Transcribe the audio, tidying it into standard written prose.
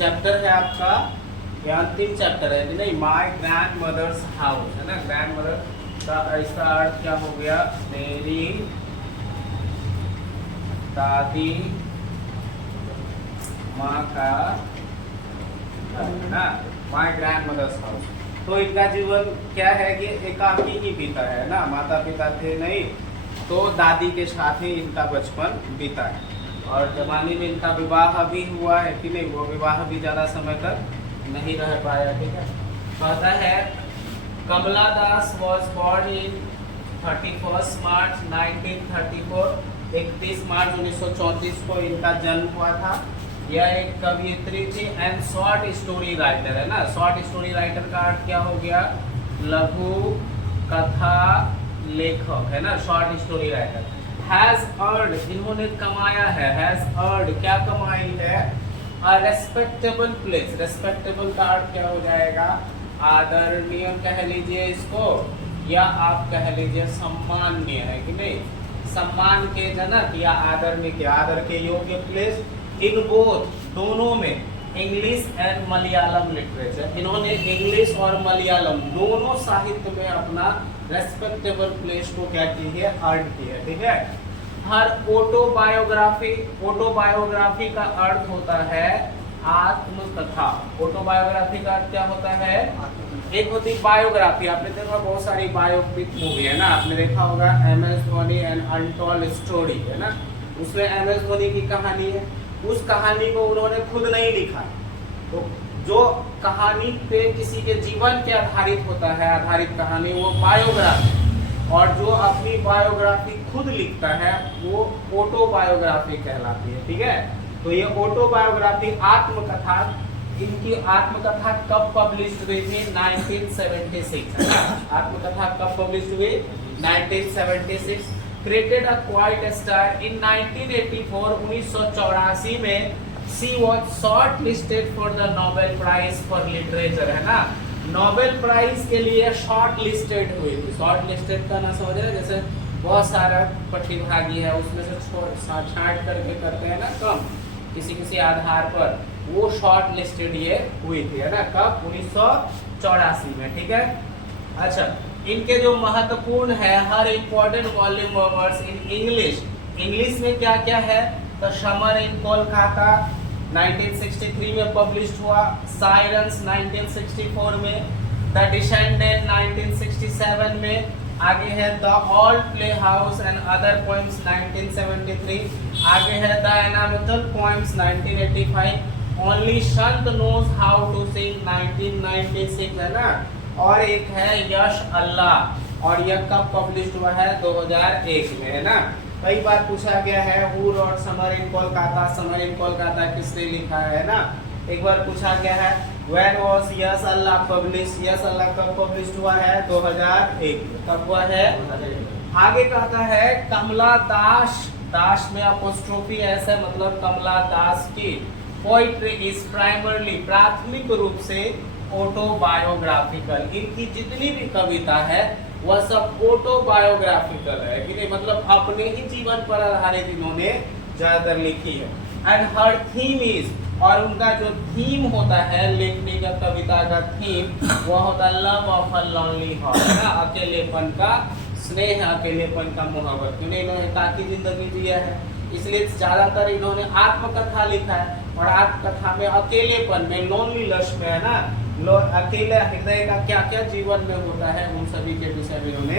Chapter है आपका, ये अंतिम चैप्टर है कि नहीं, माय ग्रैंड मदर्स हाउस है ना। ग्रैंड मदर का इसका अर्थ क्या हो गया, मेरी दादी माँ का घर है ना, माय ग्रैंड मदर्स हाउस। तो इनका जीवन क्या है कि एकाकी ही बीता है ना, माता पिता थे नहीं, तो दादी के साथ ही इनका बचपन बीता है। और जवानी में इनका विवाह भी हुआ है कि नहीं, वो विवाह भी ज़्यादा समय तक नहीं रह पाया। ठीक है, कहता है कमला दास वॉज बॉर्न इन 31 मार्च 1934, 31 मार्च 1934 को इनका जन्म हुआ था। यह एक कवियत्री थी एंड शॉर्ट स्टोरी राइटर है ना। शॉर्ट स्टोरी राइटर का अर्थ क्या हो गया, लघु कथा लेखक है ना, short story writer. Has earned, इन्होंने कमाया है, हैज अर्ड क्या कमाई है, अ रेस्पेक्टेबल प्लेस। रेस्पेक्टेबल का अर्थ क्या हो जाएगा, आदरणीय कह लीजिए इसको, या आप कह लीजिए सम्माननीय है कि नहीं, सम्मान के जनक या आदरणीय के, आदर के योग्य प्लेस इन बोथ, दोनों में, इंग्लिश एंड मलयालम लिटरेचर। इन्होंने इंग्लिश और मलयालम दोनों साहित्य में अपना रेस्पेक्टेबल प्लेस को क्या की है, अर्न की है। ठीक है, हर ऑटोबायोग्राफी, ऑटोबायोग्राफी का अर्थ होता है आत्मकथा। ऑटोबायोग्राफी का अर्थ क्या होता है, एक होती बायोग्राफी, आपने देखा बहुत सारी बायोपिक मूवी है ना, आपने देखा होगा MS Dhoni and untold story है ना, उसमें MS धोनी की कहानी है। उस कहानी को उन्होंने खुद नहीं लिखा, तो जो कहानी पे किसी के जीवन पे आधारित होता है, आधारित कहानी, वो बायोग्राफी, और जो अपनी बायोग्राफी खुद लिखता है वो ऑटोबायोग्राफी कहलाती है। ठीक है, तो ये ऑटोबायोग्राफी आत्मकथा, इनकी आत्मकथा कब पब्लिश हुई थी, 1976। आत्मकथा कब पब्लिश हुई, 1976। Created a quite star in 1984, 1984 में she was short listed for the Nobel prize for literature है ना, नोबेल प्राइज के लिए शॉर्ट लिस्टेड हुई थी। शॉर्ट लिस्टेड का ना समझ रहे, जैसे बहुत सारा प्रतिभागी है उसमें से छांट करके करते हैं ना कम, किसी किसी आधार पर, वो शॉर्ट लिस्टेड ये हुई थी है ना, कब, 1984 में। ठीक है, अच्छा, इनके जो महत्वपूर्ण है, हर important volume words in English, English में क्या क्या है, द समर इन कोलकाता 1963 में पब्लिश हुआ, साइरेंस 1964 में, द डिसेंडेंट 1967 में, आगे है the old play house and other poems 1973, आगे है the एनामिकल poems 1985, only Sant knows how to sing 1996 है ना, और एक है यश अल्लाह, और यह कब पब्लिश हुआ है, 2001 में है ना। कई बार पूछा गया है who wrote Summer in Kolkata, Summer in Kolkata किसने लिखा है ना। एक बार पूछा गया है व्हेन वाज यश अल्लाह पब्लिश, यश अल्लाह कब पब्लिश हुआ है, 2001 कब हुआ है। आगे कहता है कमला दास, दास में अपोस्ट्रोफी ऐसे मतलब कमला दास की पोइट्री इज प्राइमरली, प्राथमिक रूप से ऑटोबायोग्राफिकल, इनकी जितनी भी कविता है वह सब ऑटोबायोग्राफिकल है कि नहीं, मतलब अपने ही जीवन पर आधारित इन्होंने ज्यादातर लिखी है। एंड हर थीम इज, और उनका जो थीम होता है लिखने का, कविता का थीम, वह होता है love of a lonely heart है ना, अकेलेपन का स्नेह, अकेलेपन का मोहब्बत, क्योंकि इन्होंने ताकि जिंदगी जिया है, इसलिए ज्यादातर इन्होंने आत्मकथा लिखा है। और आत्मकथा में अकेलेपन में, लोनली लश में है ना, अकेले हृदय का क्या क्या जीवन में होता है, उन सभी के विषय में इन्होंने